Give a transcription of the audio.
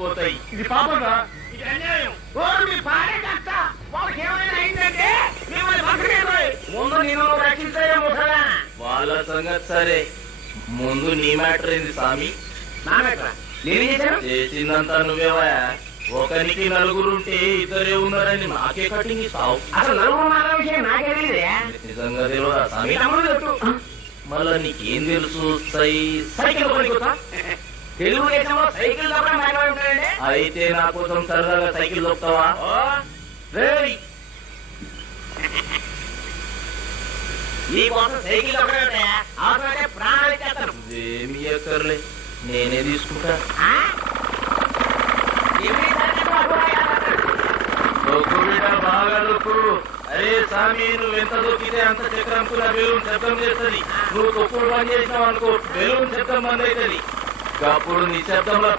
పోతాయి. ఇది పాపంగా, ఇది అన్యాయం. మీ పాడే కష్ట వాళ్ళకి ఏమైనా అయిందంటే మిమ్మల్ని పక్కనేపోయి ముందు నేను రక్షించే ముసలా. వాళ్ళ సంగతి సరే, ముందు నీ మ్యాటర్ ఏంది స్వామి? నా మెట్రా నేను చేశాను. చేసిందంతా నువ్వేవా? ఒకరికి నలుగురుంటే ఇద్దరే ఉన్నారని నాకే కటింగ్ ఇస్తావు. అసలు నలుగురు నాలుగు విషయం నాకే తెలియదే. నిజంగా తెలియదా స్వామి? మళ్ళా నీకేం తెలుసు? సైకిల్ కొనుక్కోతా. తెలుగుదేశంలో సైకిల్ తప్పడం బాగా ఉంటాయండి. అయితే నా కోసం సరదాగా సైకిల్ దొక్కుతావా? రేయ్, నీకోసం సైకిల్ తప్పడం అవసరమైతే ప్రాణాలు ఇచ్చేస్తాను. ఏమి ఎక్కర్లే, నేనే తీసుకుంటా. దొక్కు బిడ్డ, బాగా దొక్కు. అరే స్వామి, నువ్వెంత దొక్కితే అంత చక్రంకుల బెలూన్ శబ్దం చేస్తుంది. నువ్వు తొక్కుడు బంద్ చేసినావు అనుకో, బెలూన్ శబ్దం బంద్ అవుతుంది. అప్పుడు నీ శబ్దంలో